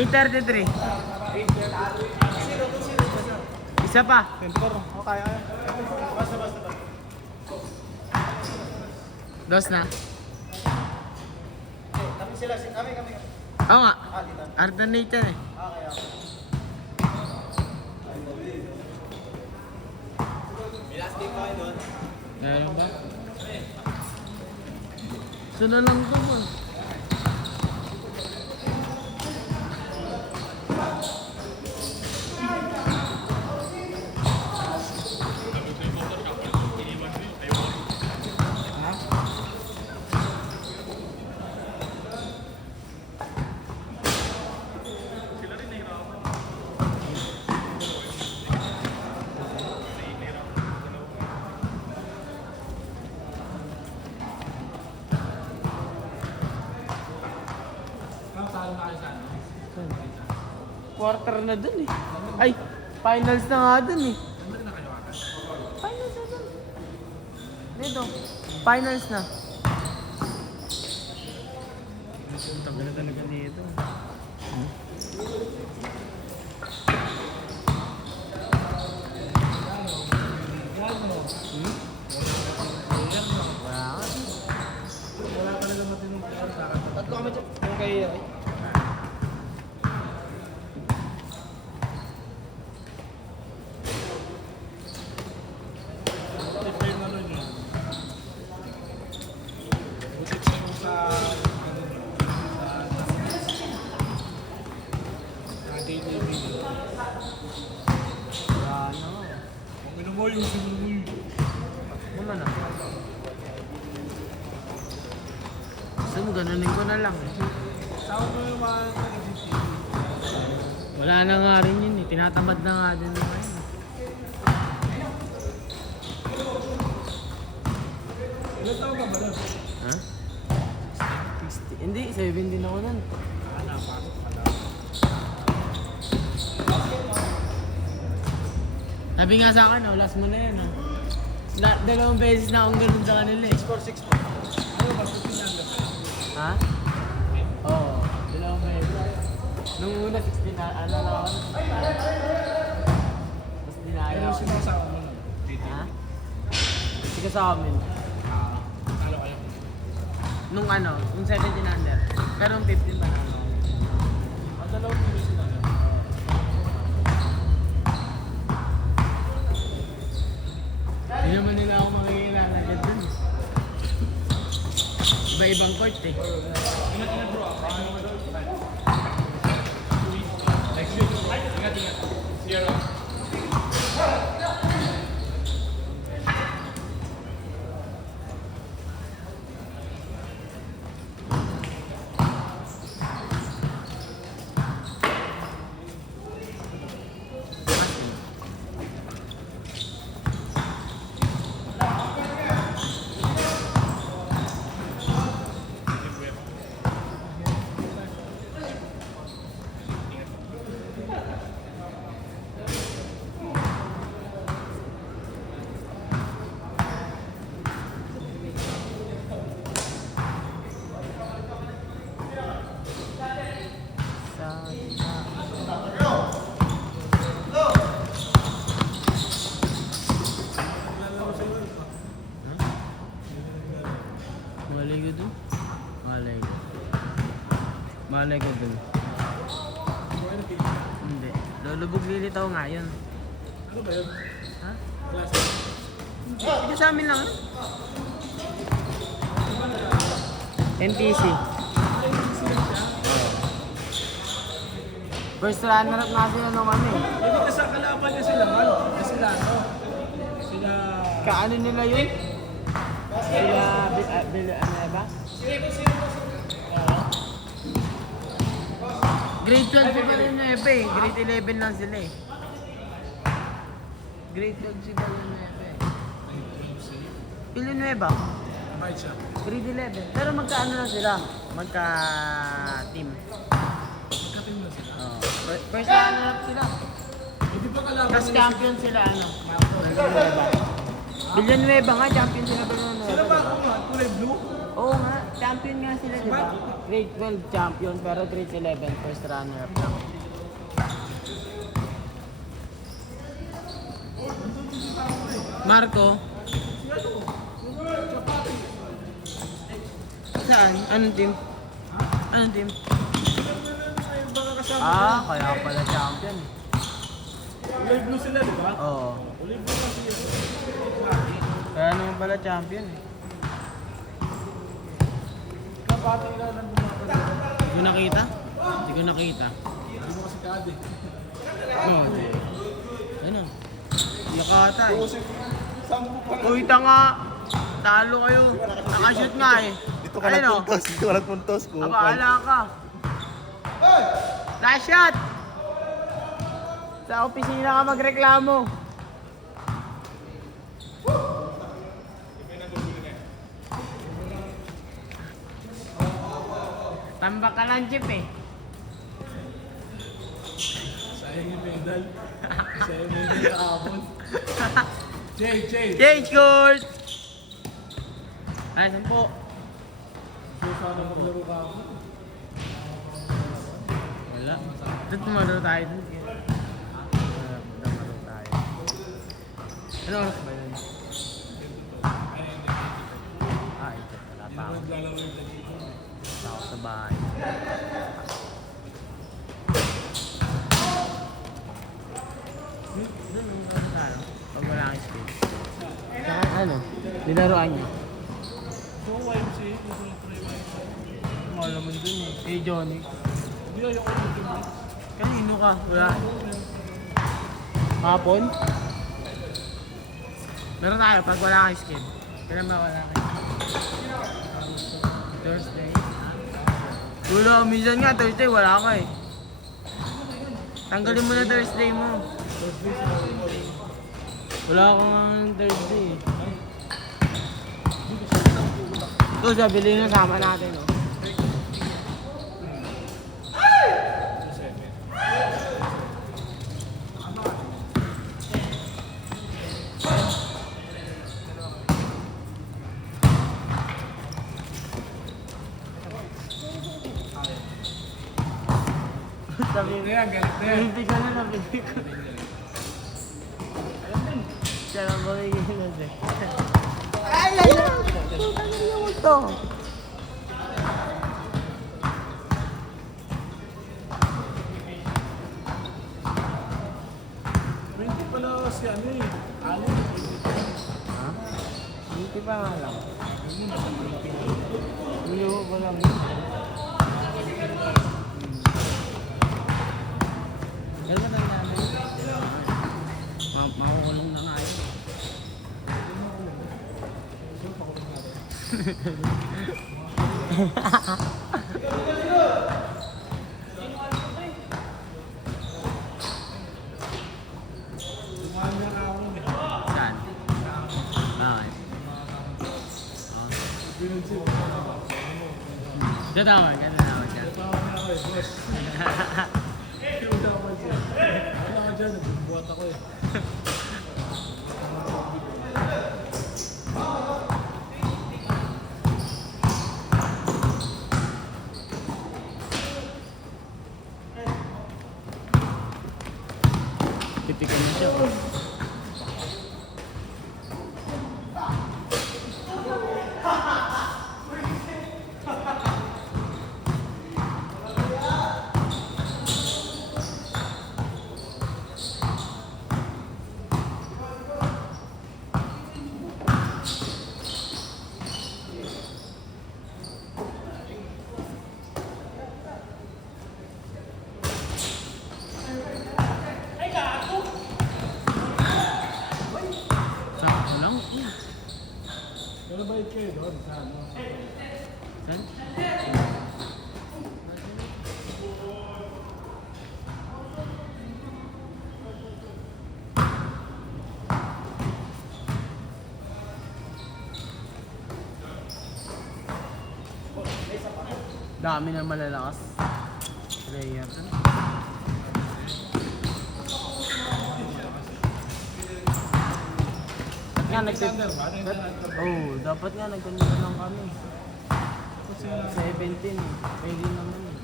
8:33. Isa pa. Center. O, kaya. Dos na. Kami sila. Kami. Oo nga. Dito. Alternate yan eh. Kaya. May last game pa doon. Meron ba? Sunod lang ito mo. Quarter na dun eh. Ay, finals na nga dun eh. Finals na dun. Dito, finals na. Tagal na talaga nito. Wala talaga matinong player sa akin. Tatlo kami dyan. Yung kay Ray. Wala na. Gusto mo, ganunin ko na lang. Tawag mo yung mga Wala na nga rin yun eh. Tinatamad na nga din naman yun. ilan taon ka ba doon? Ha? 60. Hindi, 17 ako nun. Napasok ka na. Sabi nga sa akin, last mo na yan. Dalawang beses na akong ganun sa kanila eh. 6'4". Ano ba? 15 under? Ha? Oo, dalawang beses. Nung una, 16 na, ano na ako. Tapos dinaya Ano ako. sinasama mo nun? Ha? Sige sa amin. Talo kayo. Nung ano, nung 17 under. Pero nung 15 pa na ako. Ang dalawang kilo sila. Hindi naman nila ako makikilala agad dun. Iba-ibang court eh. Ingat bro. Next week. Ingat. Sierra. Malay ko dun. Malay ko dun. Hindi. Lulubog lilit ako nga yun. Ano ba yun? Ha? Klase. Hindi sa amin lang. NTC. First runner up natin ano kami. Hindi ka sa kalaban niya sila, man. Sila, ano? Sila... Kaano nila yun? Sila, ano ba? Grade 12 si Villanueva eh. Grade 11 lang sila eh. Grade 12 si Villanueva eh. Villanueva, Right siya. grade 11. Pero magkaano lang sila? Magka-team. Magkating na sila. First runner up sila. Hindi pa kalaban Tapos champion sila ano? Villanueva. Villanueva nga, champion sila Sila Villanueva. ba ako nga? Kulay blue? Oo nga, champion nga sila, di ba? Grade 12 champion, pero grade 11 first runner-up lang. Marco? Saan? Anong team? Anong team? Kaya pala champion. Kulay blue sila, di ba? Oo. Kulay blue kasi yun. Kaya naman pala champion eh. Kapatay lang ng bumata. Hindi ko nakita? Hindi ko nakita. Hindi mo kasi kadi. Oo, hindi. Ano? Yakata eh. Sampu pa. Uy, tanga! Talo kayo. Nakashoot nga eh. Dito ka nagpuntos, dito ka nagpuntos ko. Abaala ka. Last shot! Sa opisina ka magreklamo. Tambak ka lang, Chip eh. Sayang yung medal. Sayang yung medal kahapon. Change. Change court! Ay, 10. Sana maglaro ka ako. Wala. Doon tumaro tayo dun. Tumaro tayo. Ano oras ba yun? Ito. Wala pa ako. Naglalaro yung dito. Wala ako sa bahay. Doon, tayo. Pag wala kang space. Saka ano? Nilaruan niyo? So, YMCA, gusto ng try YMCA. Wala naman dun eh. Eh, Johnny. Hindi ayoko ng team. Kanino ka? Wala. Hapon? Meron tayo pag wala kang skin. Kailan ba wala kang Thursday? Wala, minsan nga Thursday wala ka eh. Tanggalin mo na Thursday mo. Wala akong Thursday eh. Ito, sabili na sama natin oh. Sabi Galit na yan, galit na yan. hindi ka na nabili ko. Siya lang ba may gilas eh. Ay! Ito! Hindi pala si ano eh. Ali. Ha? Hindi pa nga lang. Hindi ko lang. Kaya na namin. Makukulong na nga yun. Dumaan niya ka ako eh. Saan? Bakit? Pinunsin. Gatawa ka. Tawa niya ako eh, boss. Pinundaman siya. Wala ka dyan, nagbubuhat ako eh. Tipikan na siya. Sakto lang. Pero bait kayo doon sa ano? Saan? Dami na malalakas. Player. Nga Alexander ba? dapat nga nagganito lang kami. 17 eh. Pwede naman eh.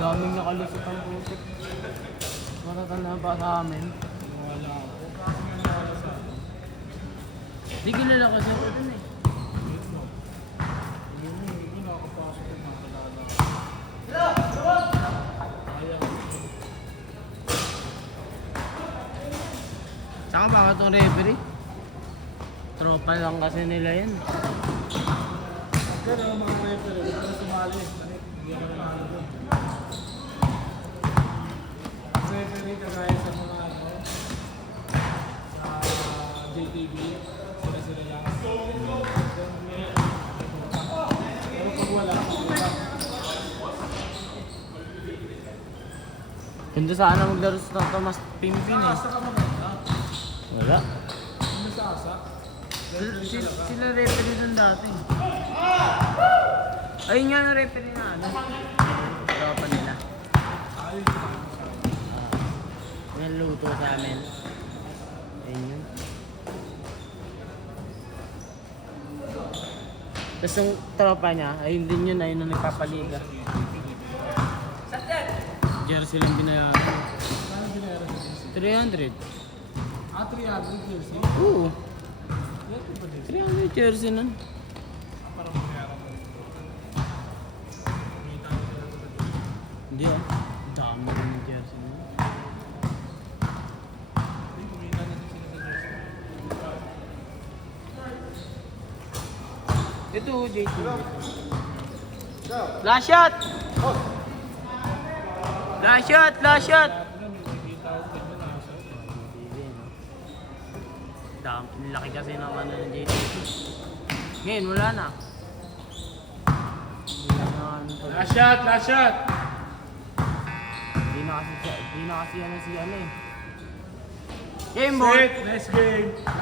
Daming nakalusot ang putik. Maratan na ba sa amin? Wala ako. Wala sa akin. Di kilala kasi ako dun eh. Hindi ko nakakapasok yung mga kalala. Saka baka itong referee? Tropa lang kasi nila yan. Pero mga referee, hindi na sumali. Hindi na nanalo doon. Referee kagaya sa mga ano, sa JTV, sila lang. Pero pag wala, Ganda sana maglaro sa Tomas Pimpin eh. asa ka maganda. Wala. Hindi sa asa. Sila referee dun dati. Ayun nga na referee na ano. Tropa nila. Ayun yung Yan luto sa amin. Ayun yun. Tapos yung tropa niya, ayun din yun, ayun na nagpapaliga. Jersey lang binayaran. Kano binayaran sa JTV? 300. 300 years. Oo, Yan ba din? 300 jersey nun. Parang binayaran mo. Hindi ah. Dami rin ng jersey nun. Hindi, kumita na din sila sa jersey. Ito, JT. Last shot! Last shot! Last shot! Laki kasi naman ng JT. Ngayon, wala na. Wala na ano to. Last shot! Last shot! Di na kasi ano si ano eh. Game ball! Set! Next game! Last